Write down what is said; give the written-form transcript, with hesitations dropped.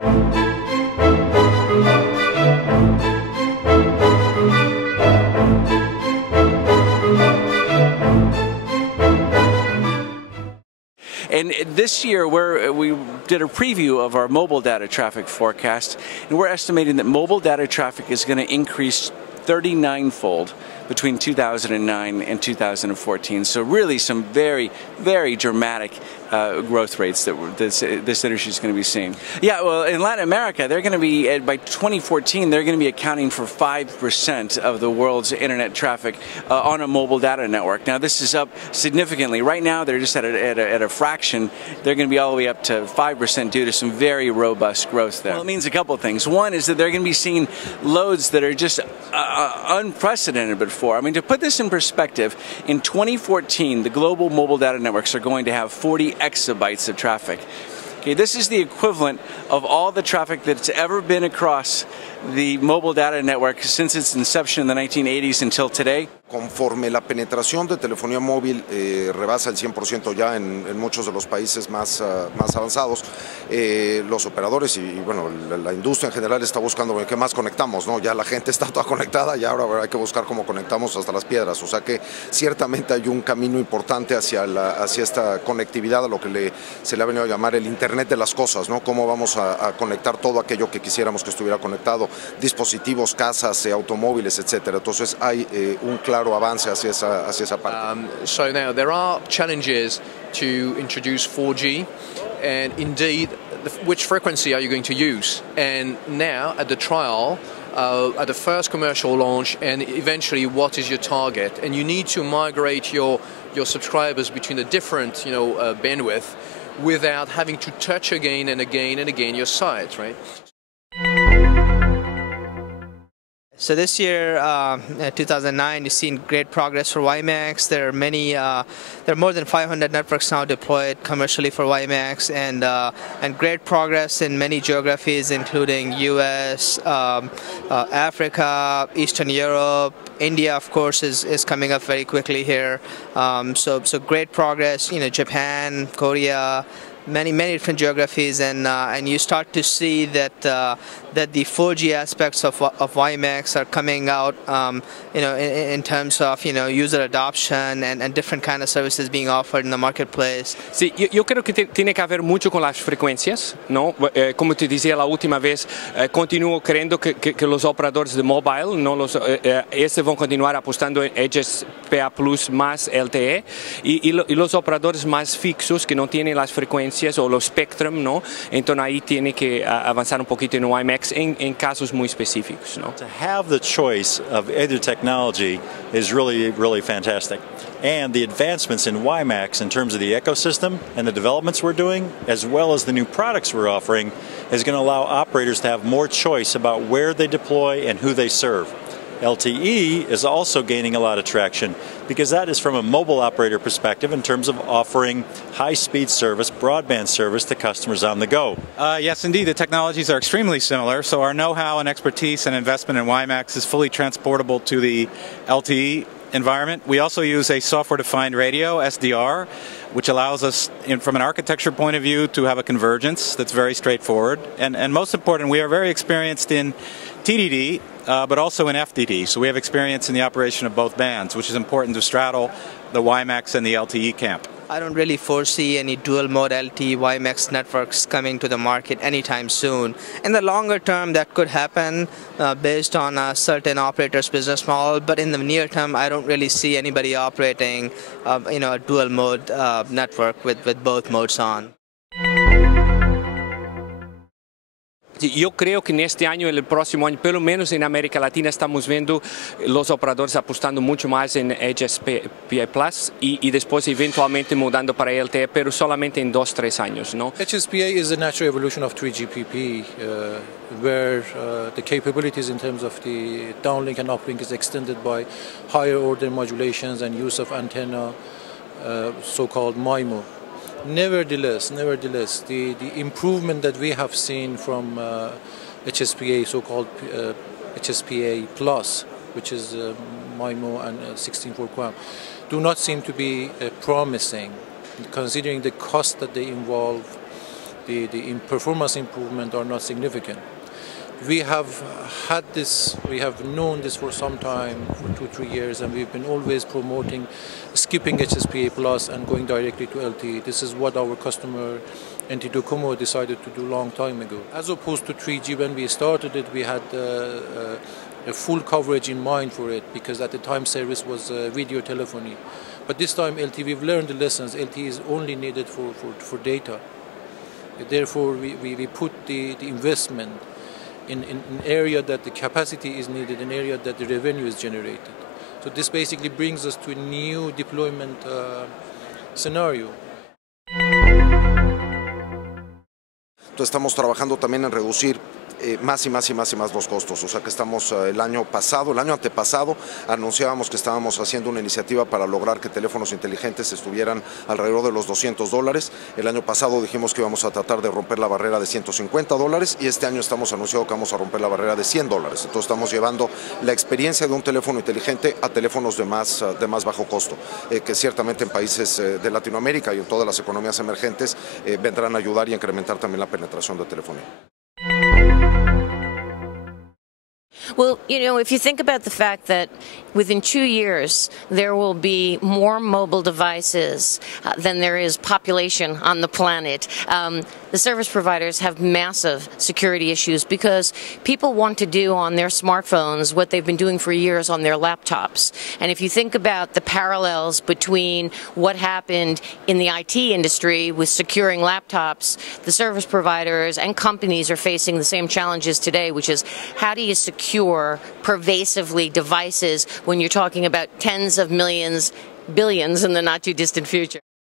And this year we did a preview of our mobile data traffic forecast, and we're estimating that mobile data traffic is going to increase 39-fold between 2009 and 2014. So really some very, very dramatic growth rates that this industry is going to be seeing. Yeah, well, in Latin America, they're going to be, by 2014, they're going to be accounting for 5% of the world's internet traffic on a mobile data network. Now, this is up significantly. Right now, they're just at a fraction. They're going to be all the way up to 5% due to some very robust growth there. Well, it means a couple of things. One is that they're going to be seeing loads that are just unprecedented before. I mean, to put this in perspective, in 2014, the global mobile data networks are going to have 40 exabytes of traffic. Okay, this is the equivalent of all the traffic that's ever been across the mobile data network since its inception in the 1980s until today. Conforme la penetración de telefonía móvil rebasa el 100% ya en muchos de los países más avanzados, los operadores y bueno, la industria en general está buscando qué más conectamos, ¿no? Ya la gente está toda conectada y ahora hay que buscar cómo conectamos hasta las piedras. O sea que ciertamente hay un camino importante hacia esta conectividad, a lo que se le ha venido a llamar el Internet de las cosas, ¿no? Cómo vamos a conectar todo aquello que quisiéramos que estuviera conectado, dispositivos, casas, automóviles, etcétera. Entonces hay un claro avance hacia esa parte. So now there are challenges to introduce 4G, and indeed, which frequency are you going to use? And now at the trial, at the first commercial launch, and eventually, what is your target? And you need to migrate your subscribers between the different, bandwidth, without having to touch again and again and again your site, right? So this year, 2009, you've seen great progress for WIMAX. There are many, there are more than 500 networks now deployed commercially for WIMAX, and great progress in many geographies, including U.S., Africa, Eastern Europe. India, of course, is coming up very quickly here. So great progress. Japan, Korea. Many different geographies, and you start to see that the 4G aspects of WIMAX are coming out, in terms of user adoption and different kind of services being offered in the marketplace. Sí, yo creo que tiene que ver mucho con las frecuencias, ¿no? Como te decía la última vez, continúo creyendo que los operadores de mobile, no van a continuar apostando en HSPA Plus más LTE, y los operadores más fixos que no tienen las frecuencias o los Spectrum, ¿no? Entonces ahí tiene que avanzar un poquito en WIMAX en casos muy específicos, ¿no? To have the choice of either technology is really, really fantastic. And the advancements in WIMAX in terms of the ecosystem and the developments we're doing, as well as the new products we're offering, is going to allow operators to have more choice about where they deploy and who they serve. LTE is also gaining a lot of traction because that is from a mobile operator perspective in terms of offering high-speed service, broadband service to customers on the go. Yes, indeed. The technologies are extremely similar, so our know-how and expertise and investment in WIMAX is fully transportable to the LTE environment. We also use a software-defined radio, SDR, which allows us, from an architecture point of view, to have a convergence that's very straightforward. And most important, we are very experienced in TDD, but also in FDD. So we have experience in the operation of both bands, which is important to straddle the WIMAX and the LTE camp. I don't really foresee any dual-mode LTE WIMAX networks coming to the market anytime soon. In the longer term, that could happen based on a certain operator's business model, but in the near term, I don't really see anybody operating a dual-mode network with both modes on. Yo creo que en este año, en el próximo año, por lo menos en América Latina, estamos viendo los operadores apostando mucho más en HSPA Plus y después eventualmente mudando para LTE, pero solamente en 2-3 años, ¿no? HSPA is the natural evolution of 3GPP, where the capabilities in terms of the downlink and uplink is extended by higher order modulations and use of antenna, so-called MIMO. Nevertheless, the improvement that we have seen from HSPA, so-called HSPA Plus, which is MIMO and 16.4 QAM, do not seem to be promising, considering the cost that they involve, the performance improvement are not significant. We have had this, we have known this for some time, for 2-3 years, and we've been always promoting skipping HSPA Plus and going directly to LTE. This is what our customer NT Docomo decided to do a long time ago. As opposed to 3G, when we started it, we had a full coverage in mind for it, because at the time service was video telephony. But this time LTE, we've learned the lessons. LTE is only needed for data. Therefore, we put the investment in an area that the capacity is needed, an area that the revenue is generated. So this basically brings us to a new deployment scenario. Entonces estamos trabajando también en reducir más y más los costos. O sea que estamos el año antepasado, anunciábamos que estábamos haciendo una iniciativa para lograr que teléfonos inteligentes estuvieran alrededor de los $200. El año pasado dijimos que íbamos a tratar de romper la barrera de $150 y este año estamos anunciando que vamos a romper la barrera de $100. Entonces estamos llevando la experiencia de un teléfono inteligente a teléfonos de más bajo costo, que ciertamente en países de Latinoamérica y en todas las economías emergentes vendrán a ayudar y a incrementar también la penetración de telefonía. Well, you know, if you think about the fact that within 2 years there will be more mobile devices than there is population on the planet, the service providers have massive security issues because people want to do on their smartphones what they've been doing for years on their laptops. And if you think about the parallels between what happened in the IT industry with securing laptops, the service providers and companies are facing the same challenges today, which is how do you secure pervasively devices when you're talking about tens of millions, billions in the not too distant future?